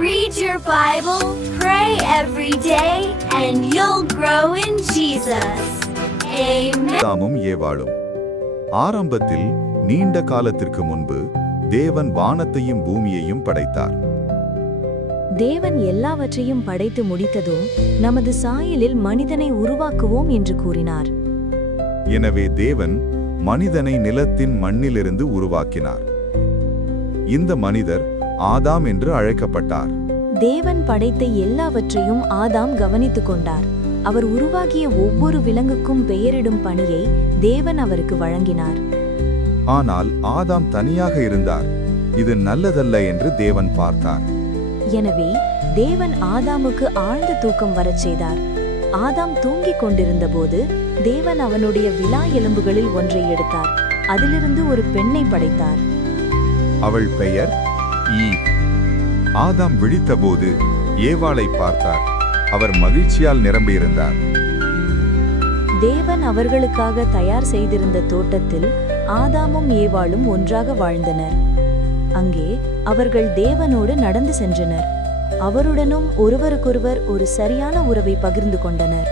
Read your Bible, pray every day, and you'll grow in Jesus. Amen. ஆதாமும் ஏவாளும். ஆரம்பத்தில் நீண்ட காலத்திற்கு முன்பு தேவன் வானத்தையும் பூமியையும் படைத்தார். தேவன் எல்லாவற்றையும் படைத்து முடித்ததும் நமது சாயலில் மனிதனை உருவாக்குவோம் என்று கூறினார். எனவே தேவன் மனிதனை நிலத்தின் மண்ணிலிருந்து உருவாக்கினார். இந்த மனிதர் ஆதாம் என்று அழைக்கப்பட்டார். தேவன் படைத்த எல்லாவற்றையும் ஆதாம் கவனித்துக் கொண்டார். அவர் உருவாக்கிய ஒவ்வொரு விலங்குக்கும் பெயரிடும் பணியை தேவன் அவருக்கு வழங்கினார். ஆனால் ஆதாம் தனியாக இருந்தார். இது நல்லதல்ல என்று தேவன் பார்த்தார். எனவே தேவன் ஆதாமுக்கு ஆழ்ந்த தூக்கம் வரச் செய்தார். ஆதாம் தூங்கிக் கொண்டிருந்த போது தேவன் அவனுடைய விலா எலும்புகளில் ஒன்றை எடுத்தார். அதிலிருந்து ஒரு பெண்ணை படைத்தார். அவள் பெயர் ஈவ். ஆதாம் விழித்தபோது ஏவாளை பார்த்தார். அவர் மகிழ்ச்சியால் நிரம்பியிருந்தார். தேவன் அவர்களுக்காக தயார் செய்திருந்த தோட்டத்தில் ஆதாமும் ஏவாளும் ஒன்றாக வாழ்ந்தனர். அங்கே அவர்கள் தேவனோடு நடந்து சென்றனர். அவருடனும் ஒருவருக்கொருவர் ஒரு சரியான உறவை பகிர்ந்து கொண்டனர்.